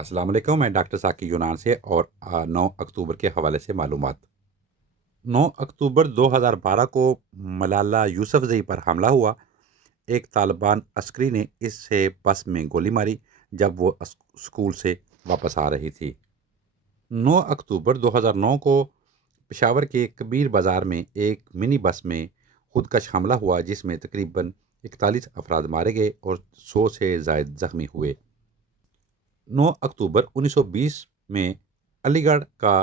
السلام علیکم، میں ڈاکٹر ثاقب یونان سے اور 9 اکتوبر کے حوالے سے معلومات۔ 9 اکتوبر 2012 کو ملالہ یوسفزئی پر حملہ ہوا۔ ایک طالبان عسکری نے اس سے بس میں گولی ماری جب وہ اسکول سے واپس آ رہی تھی۔ 9 اکتوبر 2009 کو پشاور کے کبیر بازار میں ایک منی بس میں خودکش حملہ ہوا جس میں تقریباً 41 افراد مارے گئے اور 100 سے زائد زخمی ہوئے۔ 9 اکتوبر 1920 میں علی گڑھ کا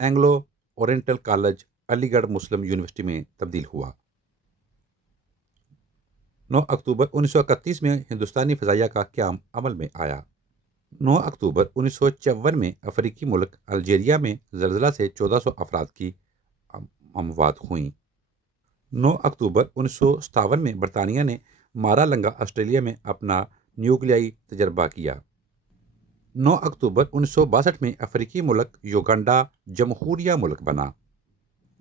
اینگلو اورینٹل کالج علی گڑھ مسلم یونیورسٹی میں تبدیل ہوا۔ 9 اکتوبر 1931 میں ہندوستانی فضائیہ کا قیام عمل میں آیا۔ 9 اکتوبر 1954 میں افریقی ملک الجیریا میں زلزلہ سے 1400 افراد کی اموات ہوئیں۔ 9 اکتوبر 1957 میں برطانیہ نے مارا لنگا آسٹریلیا میں اپنا نیوکلیائی تجربہ کیا۔ 9 اکتوبر 1962 میں افریقی ملک یوگنڈا جمہوریہ ملک بنا۔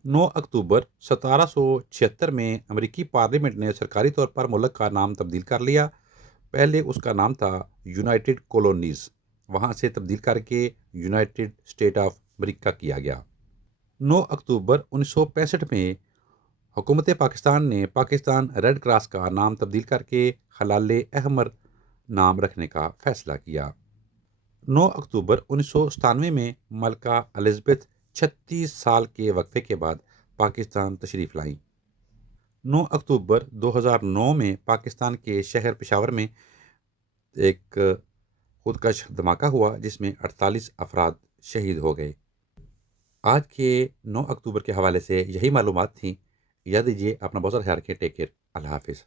9 اکتوبر 1776 میں امریکی پارلیمنٹ نے سرکاری طور پر ملک کا نام تبدیل کر لیا۔ پہلے اس کا نام تھا یونائٹڈ کالونیز، وہاں سے تبدیل کر کے یونائٹڈ اسٹیٹ آف امریکہ کیا گیا۔ 9 اکتوبر 1965 میں حکومت پاکستان نے پاکستان ریڈ کراس کا نام تبدیل کر کے ہلال احمر نام رکھنے کا فیصلہ کیا۔ 9 اکتوبر 1997 میں ملکہ الزبیتھ 36 سال کے وقفے کے بعد پاکستان تشریف لائیں۔ 9 اکتوبر 2009 میں پاکستان کے شہر پشاور میں ایک خودکش دھماکہ ہوا جس میں 48 افراد شہید ہو گئے۔ آج کے 9 اکتوبر کے حوالے سے یہی معلومات تھیں۔ یاد دیجیے، اپنا بہت سارا خیال رکھیں۔ ٹیک کیئر، اللہ حافظ۔